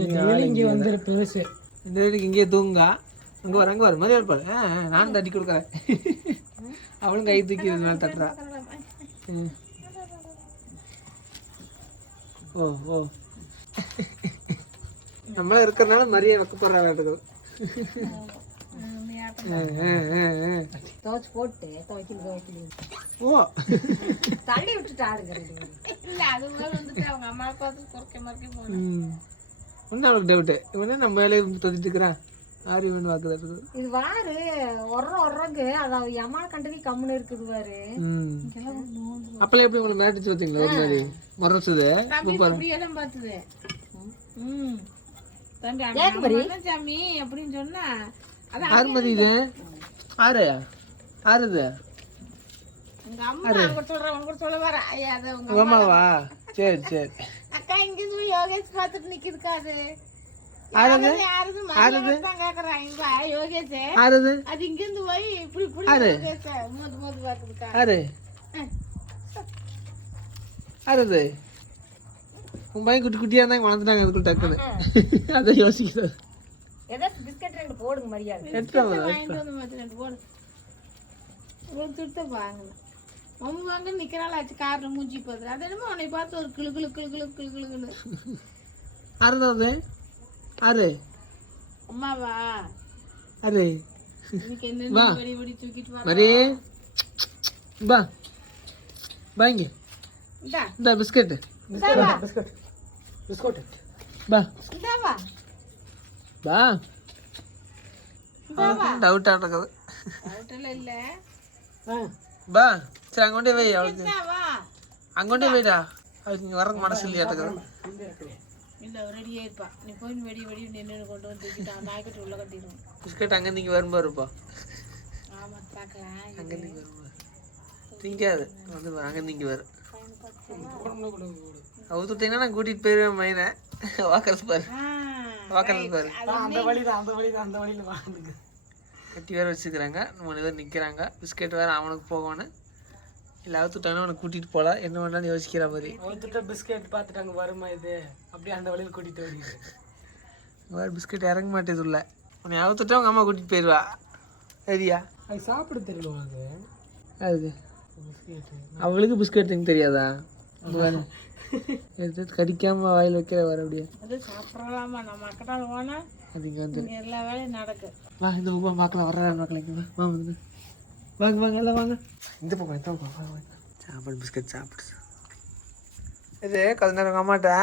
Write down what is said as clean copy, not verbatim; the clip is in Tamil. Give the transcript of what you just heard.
இங்கே வந்துரு பெருசு. இந்த வீட்டுக்கு இங்கே தூங்கா. அங்கே வர மாதிரி இருப்பாள். நானும் தட்டி கொடுக்குறேன். அவளும் கை தூக்கி மேலே தட்டுறா. ஓ ஓ நம்மளாம் இருக்கிறதுனால மரியாதை வைக்கப்படுறா இருக்குது. துவைச்சு போட்டு ஓ தள்ளி விட்டுட்டு ஆடுங்கிறது இல்லை அது மாதிரி வந்துட்டு அவங்க அம்மா பார்த்து குறைக்க மாதிரி போகணும். ஒன்றும் அவளுக்கு டவுட்டு இவனே நம்ம வேலையை தொதிட்டு இருக்கிறான். ஆரி வேணும் வாக்குறது இது வாரு ஒர்றக்கு அது அம்மா கண்டதி கம்முன்னு இருக்குது பாரு. அப்பெல்லாம் எப்படி உங்களை மிரட்டிச்சு வச்சிங்களா ஒரு மாதிரி முறைச்சுது அப்படியெல்லாம் பார்த்துது. தம்பி சாமி அப்படின்னு சொன்னா ஆறு மதி இது ஆறு ஆறுது உங்க அம்மா சொல்றேன் உங்க சொல்ல வர உங்க அம்மாவா? சரி சரி. அக்கா இங்க யோகேஷ் பார்த்துட்டு நிக்குதுக்காது. ஆறுது ஆறுது கேக்குறாங்க யோகேஷ் ஆறுது அது இங்க இருந்து போய் இப்படி இப்படி மோது மோது பார்த்துருக்கா. ஆறு ஆறுது உன் பையன் குட்டி குட்டியா இருந்தாங்க வளர்ந்துட்டாங்க அதுக்குள்ள டக்குன்னு அதை யோசிக்கிறது. ஏதாவது பிஸ்கட் ரெண்டு போடுங்க மரியாதை. வாங்கிட்டு வந்து மாத்தி ரெண்டு போடு. ஒரு துட்ட வாங்கணும் மம்மி வாங்க நிக்கிறாள் ஆச்சு கார்ல மூஞ்சி போகுது. அது என்னமோ உன்னை பார்த்து ஒரு கிளு கிளு கிளு கிளு கிளு கிளுன்னு ஆறுதாவது ஆறு அம்மாவா அரே இன்னைக்கு என்ன வெடி வெடி தூக்கிட்டு வா. மரே பா பாங்க இந்தா இந்த பிஸ்கட் பிஸ்கட் பிஸ்கட் பா இந்தா வா பா டவுட் ஆட்டது ஹோட்டல்ல இல்ல பா சரி அங்க கொண்டே வை. அவளுக்கு இந்தா வா அங்க கொண்டே வைடா. அவளுக்கு இங்க வரக்கு மனசு இல்லையாட்டது. இல்ல ரெடியா இருப்பா. நீ போய் வெடி வெடி நின்று கொண்டு வந்து தூக்கிட்டு அந்த நாய்க்கட்டு உள்ள கட்டிடுவோம். பிஸ்கட் அங்க நீங்க வரும்போது இருப்பா. ஆமா பார்க்கலாம். அங்க நீங்க வரும்போது திங்காது வந்து அங்க நீங்க வரும். அவுத்துட்டீங்கன்னா நான் கூட்டிட்டு போயிருவேன் மைனை. வாக்கறது பாரு வாக்கறது பாரு. அந்த வழியில வாங்க. கட்டி வேற வச்சுக்கிறாங்க. 3 பேர் நிற்கிறாங்க. பிஸ்கெட் வேறு அவனுக்கு போகணும். இல்லை அவுத்துட்டாங்கன்னா அவனுக்கு கூட்டிகிட்டு போகலாம். என்ன பண்ணலான்னு யோசிக்கிற மாதிரி. ஒருத்திட்ட பிஸ்கெட் பார்த்துட்டாங்க வருமா இது அப்படியே அந்த வழியில் கூட்டிகிட்டு வருது. வேறு பிஸ்கெட் இறங்க மாட்டேது உள்ள. உன்னை அவுத்துட்டா அவங்க அம்மா கூட்டிகிட்டு போயிடுவா. சரியா? அது சாப்பிட தெரியல உனக்கு. அது அவளுக்கு பிஸ்கெட் திங்க தெரியாதா? எடுத்து கடிக்காமல் வாயில் வைக்கிற வர அப்படியே அது சாப்பிடலாமா? நம்ம அக்கட்டால் போனால் அது இங்கே வந்து எல்லா வேலையும் நடக்கும். வா இந்த பக்கம் பார்க்கலாம். வர்றாரு பார்க்கலைங்களா? வாங்க வாங்க வாங்க எல்லாம் வாங்க. இந்த பக்கம் இந்த பக்கம் சாப்பாடு பிஸ்கட் சாப்பிடு. இது கொஞ்ச நேரம் அம்மாட்டா